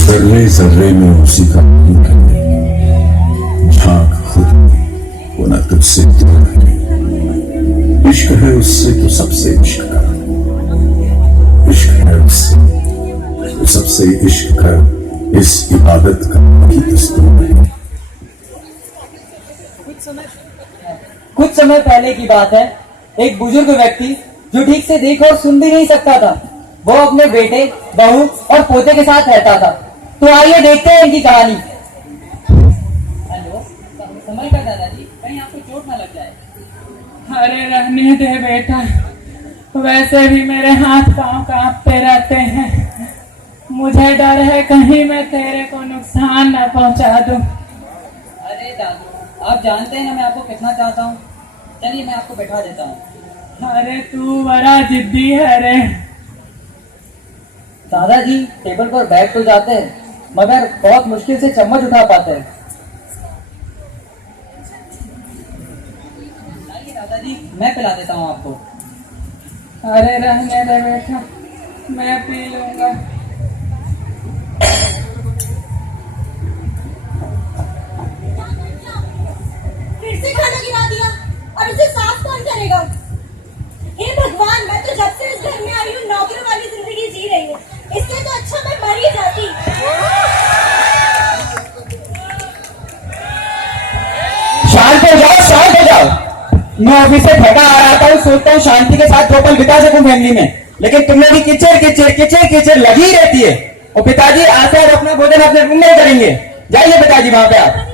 जर्रे जर्रे में उसी का खून है, झांक खुद में, वो न तुझसे दूर है। इश्क है उससे तो सबसे इश्क कर, इश्क है उससे तो सबसे इश्क कर, इस इबादत का ही दस्तूर है। कुछ समय पहले की बात है, एक बुजुर्ग व्यक्ति जो ठीक से देख और सुन भी नहीं सकता था, वो अपने बेटे, बहू और पोते के साथ रहता था। तो आइए देखते हैं इनकी कहानी। हेलो, संभल कर दादाजी, कहीं आपको चोट ना लग जाए। अरे रहने दे बेटा, वैसे भी मेरे हाथ पांव कांपते रहते हैं। मुझे डर है कहीं मैं तेरे को नुकसान न पहुंचा दूं। अरे दादू, आप जानते हैं ना मैं आपको कितना चाहता हूँ। चलिए मैं आपको बैठा देता हूँ। अरे तू बड़ा जिद्दी है रे। दादाजी टेबल पर बैठ तो जाते हैं, मगर बहुत मुश्किल से चम्मच उठा पाते हैं। लाइए दादाजी, मैं पिला देता हूँ आपको। अरे रहने दे बेटा, मैं पी लूंगा। फिर से खाना गिरा दिया और इसे साफ कौन करेगा? हे भगवान, मैं तो जब से इस घर में आई हूँ नौकरों वाली जिंदगी जी रही हूँ। इससे तो अच्छा मैं मर ही जाती। शांत हो जाओ, शांत हो जाओ। मैं ऑफिस से थका आ रहा था, सोचता हूँ शांति के साथ 2 पल बिता सकूं फैमिली में, लेकिन तुम लोग किचड़ किचड़ किचड़ किचड़ लगी ही रहती है। और पिताजी आते और अपना भोजन अपने रूम में करेंगे। जाइए पिताजी वहां पे आप।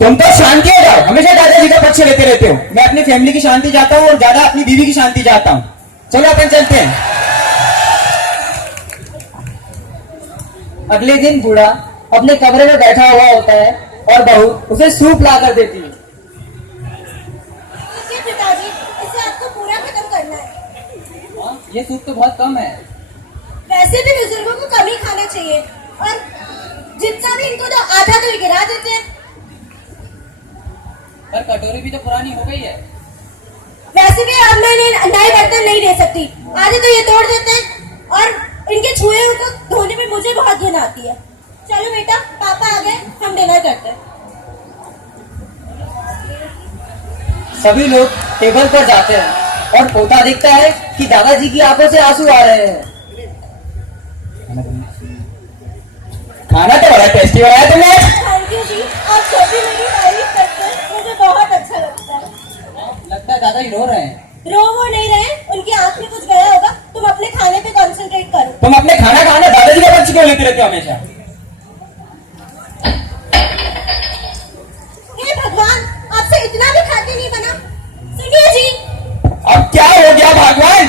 तुम तो शांति हो जाओ, हमेशा दादाजी का पक्ष लेते रहते हो। मैं अपनी फैमिली की शांति चाहता हूँ और ज्यादा अपनी बीवी की शांति चाहता हूँ। चलो अपन चलते हैं। अगले दिन बूढ़ा अपने कमरे में बैठा हुआ होता है और बहू उसे सूप ला कर देती है। देखिए पिताजी, इसे आपको पूरा खत्म करना है। ये सूप तो बहुत कम है। वैसे भी बुजुर्गों को कम ही खाना चाहिए और जितना भी इनको तो आधा तो गिरा देते हैं। पर कटोरी भी तो पुरानी हो गई है। वैसे भी अब मैं नए बर्तन नहीं दे सकती। आधे तो ये तोड़ देते हैं और इनके छुए हुए को धोने में मुझे बहुत घिन आती है। चलो बेटा, पापा आ गए, हम डिनर करते हैं। सभी लोग टेबल पर जाते हैं और पोता देखता है कि दादाजी की आंखों से आंसू आ रहे हैं। खाना तो बड़ा टेस्टी बनाया तुमने। थैंक यू जी, आप जब भी मेरी तारीफ करते हैं मुझे बहुत अच्छा लगता है। लगता है दादाजी रो रहे हैं। रो वो नहीं रहे, उनकी आंख में कुछ गया होगा। तुम अपने खाने पे कंसंट्रेट करो। तुम अपने खाना खाना दादाजी का पक्ष क्यों लेते रहते हो हमेशा? हे भगवान, आपसे इतना भी खाते नहीं बना। सुनिए जी, अब क्या हो गया भगवान?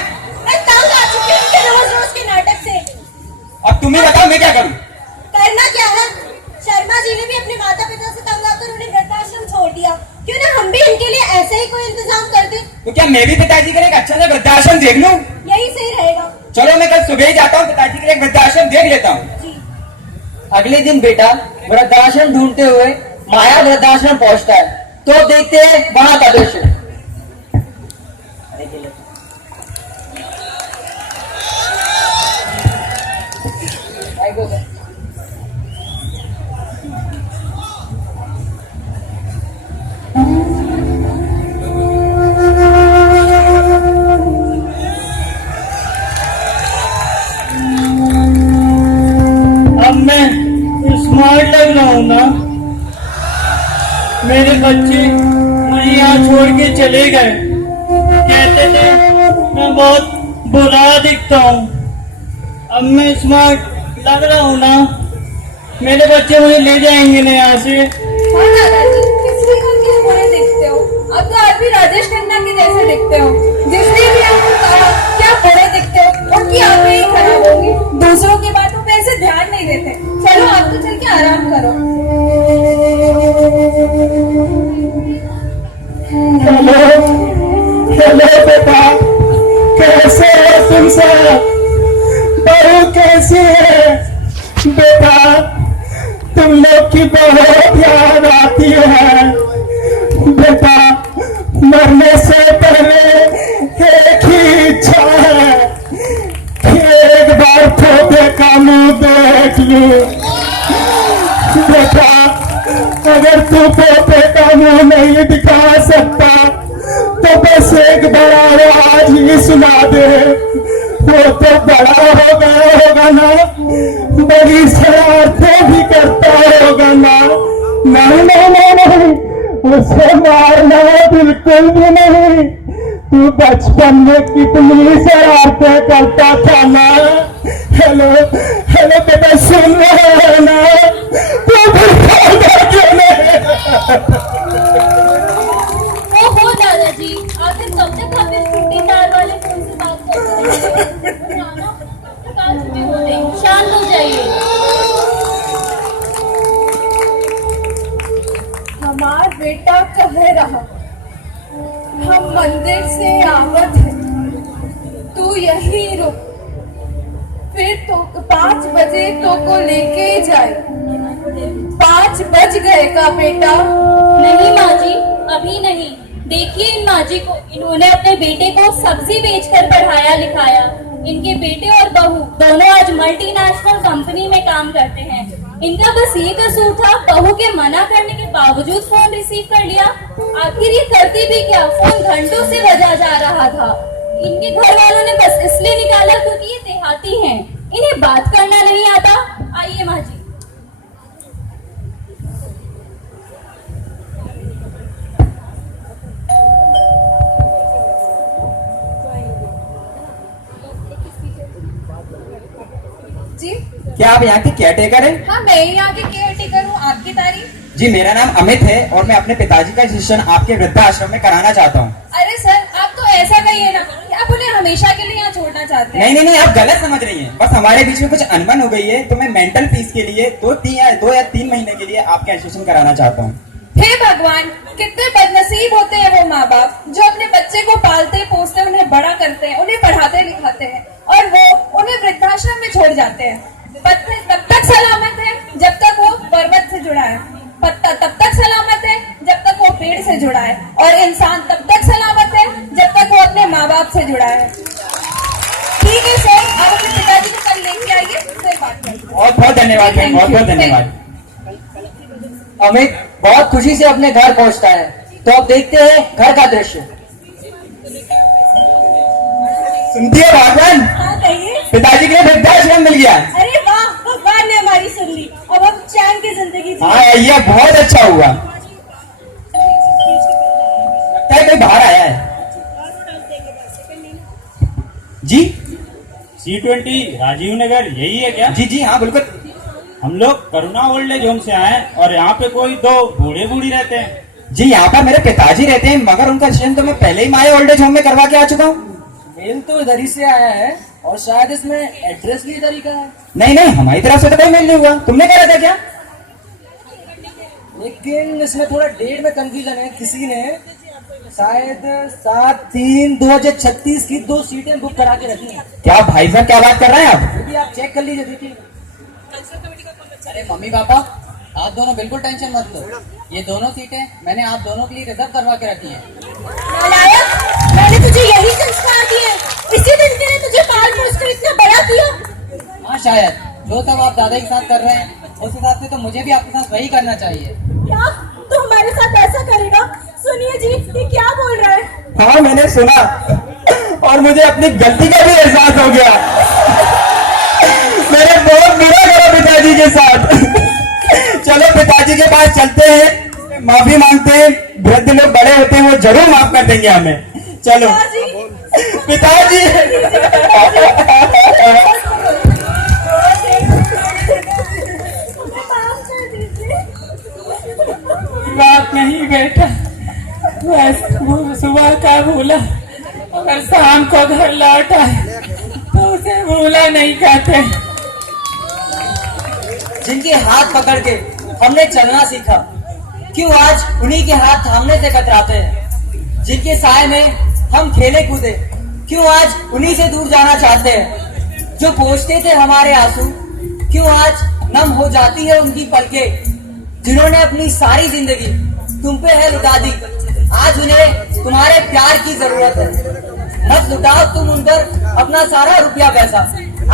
मैं तंग आ चुकी हूँ इनके रोज रोज के नाटक से। अब तुम ही बताओ मैं क्या करूं? करना क्या है? शर्मा जी ने भी अपने माता पिता से तंग आकर उन्हें वृद्धाश्रम छोड़ दिया। क्यों ना हम भी इनके लिए ऐसे ही कोई इंतजाम कर दें? तो क्या मैं भी पिताजी के लिए एक अच्छा सा वृद्धाश्रम देख लूं? यही सही रहेगा। चलो मैं कल सुबह ही जाता हूँ, पिताजी के लिए एक वृद्धाश्रम देख लेता हूँ। जी। अगले दिन बेटा वृद्धाश्रम ढूंढते हुए माया वृद्धाश्रम पहुंचता है। तो देखते हैं वहां का दृश्य। अब मैं स्मार्ट लग रहा हूँ ना? मेरे बच्चे मुझे यहाँ छोड़ के चले गए, कहते थे मैं बहुत बुरा दिखता हूँ। अब मैं स्मार्ट लग रहा हूँ ना? मेरे बच्चे मुझे ले जाएंगे ना यहाँ से? हाँ दादाजी, किसने कहा कि बुरे दिखते हो? अब तो आप भी राजेश खन्ना के जैसे दिखते हो। जिसने भी आपको कहा क्या बुरे दिखते हो, उनकी आंखें ही खराब होंगी। दूसरों की बातों पे ऐसे ध्यान नहीं देते। चलो आप तो चल के आराम करो। हेलो बेटा, कैसे हो तुम सब? बहू कैसी है? बेटा तुम लोग की बहुत याद आती है। बेटा मरने से पहले एक ही इच्छा है, मुंह नहीं दिखा सकता, तो बस एक बड़ा आवाज ही सुना दे। वो तो बड़ा हो गया होगा ना, बड़ी शरारतें भी करता होगा ना। नहीं नहीं नहीं नहीं, उसे मारना बिल्कुल भी नहीं। तू बचपन में कितनी शरारतें करता था ना। हेलो हेलो बेटा, सुन रहे हैं ना? तू फिर क्यों नहीं? ओहो दादाजी, आखिर कब तक आप इस टूटी तार वाले फोन से बात करते हैं? शांत हो जाइए। हमारा बेटा कह रहा, हम मंदिर से आवत है, तू यही रुक, फिर तो 5 बजे तो को लेके जाए। 5 बज गए का बेटा? नहीं माँ जी, अभी नहीं। देखिए इन माँ जी को, इन्होंने अपने बेटे को सब्जी बेचकर पढ़ाया लिखाया। इनके बेटे और बहू दोनों आज मल्टीनेशनल कंपनी में काम करते हैं। इनका बस ये कसूर था, बहू के मना करने के बावजूद फोन रिसीव कर लिया। आखिर ये करती भी क्या, फोन घंटों से बजा जा रहा था। इनके घर वालों ने बस इसलिए निकाला क्योंकि ये देहाती हैं, इन्हें बात करना नहीं आता। आइए माँ जी। जी क्या आप यहाँ की केयरटेकर हैं? हाँ, मैं यहाँ की केयरटेकर हूँ। आपकी तारीफ? जी, मेरा नाम अमित है और मैं अपने पिताजी का रजिस्ट्रेशन आपके वृद्धाश्रम में कराना चाहता हूँ। अरे सर, आप तो ऐसा कहिए ना कि आप उन्हें हमेशा के लिए यहाँ छोड़ना चाहते हैं। नहीं नहीं नहीं, आप गलत समझ रही हैं। बस हमारे बीच में कुछ अनबन हो गई है, तो मैं मेंटल पीस के लिए 2 या 3 महीने के लिए आपका रजिस्ट्रेशन कराना चाहता हूँ। हे भगवान, कितने बदनसीब होते हैं वो माँ बाप जो अपने बच्चे को पालते पोसते, उन्हें बड़ा करते हैं, उन्हें पढ़ाते लिखाते हैं और वो उन्हें वृद्धाश्रम में छोड़ जाते हैं। पत्ता तब तक सलामत है जब तक वो पर्वत से जुड़ा है, पत्ता तब तक सलामत है जब तक वो पेड़ से जुड़ा है, और इंसान तब तक सलामत है जब तक वो अपने माँ बाप से जुड़ा है। ठीक है सर, आप अपने पिताजी को कल लेके आइए, फिर बात करेंगे। बहुत बहुत धन्यवाद, बहुत बहुत धन्यवाद। अमित बहुत खुशी से अपने घर पहुंचता है। तो अब देखते हैं घर का दृश्य। सुनती है भगवान, हाँ कहिए। पिताजी के लिए वृद्धाश्रम मिल गया। अरे वाह, भगवान ने हमारी सुन ली। अब हम चैन की जिंदगी जी। हाँ, ये बहुत अच्छा हुआ। लगता है कोई बाहर आया है। जी C20 राजीव नगर यही है क्या? जी जी हाँ बिल्कुल। हम लोग करुणा ओल्ड एज होम से आए हैं और यहाँ पे कोई 2 बूढ़े बूढ़ी रहते हैं। जी, यहाँ पर मेरे पिताजी रहते हैं, मगर उनका रजिस्ट्रेशन तो मैं पहले ही माया ओल्ड एज होम में करवा के आ चुका हूँ। मेल तो इधर ही से आया है और शायद इसमें एड्रेस भी इधर ही का है। नहीं नहीं, हमारी तरफ से तो कोई मेल नहीं हुआ। तुमने करा था क्या? लेकिन इसमें थोड़ा डेट में कंफ्यूजन है। किसी ने शायद 7/3/2036 की 2 सीटें बुक करा के रखी हैं। क्या भाई साहब, क्या बात कर रहे हैं आप? अभी आप चेक कर लीजिए, देखिए। अरे मम्मी पापा, आप दोनों बिल्कुल टेंशन मत लो। ये दोनों सीटें मैंने आप दोनों के लिए रिजर्व करवा के रखी हैं। नालायक, मैंने तुझे यही संस्कार दिए, इसी दिन के लिए तुझे पाल पोस कर इतना बड़ा किया। हाँ, शायद जो सब आप दादा के साथ कर रहे हैं उस हिसाब से तो मुझे भी आपके साथ वही करना चाहिए। क्या तू हमारे साथ ऐसा करेगा? सुनिए जी, ये क्या बोल रहा है? हाँ, मैंने सुना और मुझे अपनी गलती का भी एहसास हो गया। मैंने बहुत बुरा करा पिताजी के साथ। चलो पिताजी के पास चलते हैं, माफी मांगते हैं। वृद्ध लोग बड़े होते हैं, वो जरूर माफ कर देंगे हमें। चलो पिताजी। बात नहीं बेटा, बस सुबह का भूला अगर शाम को घर लौट आए तो उसे भूला नहीं कहते। जिनके हाथ पकड़ के हमने चलना सीखा, क्यों आज उन्हीं के हाथ थामने से कतराते हैं? जिनके साए में हम खेले कूदे, क्यों आज उन्हीं से दूर जाना चाहते हैं? जो पोंछते थे हमारे आंसू, क्यों आज नम हो जाती है उनकी पलकें? जिन्होंने अपनी सारी जिंदगी तुम पे है लुटा दी, आज उन्हें तुम्हारे प्यार की जरूरत है। मत लुटाओ तुम उन पर अपना सारा रुपया पैसा,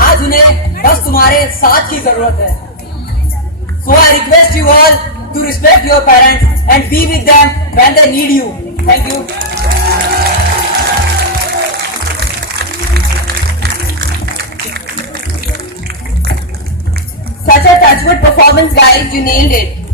आज उन्हें बस तुम्हारे साथ की जरूरत है। So I request you all to respect your parents and be with them when they need you. Thank you. Such a touchwood performance, guys. You nailed it.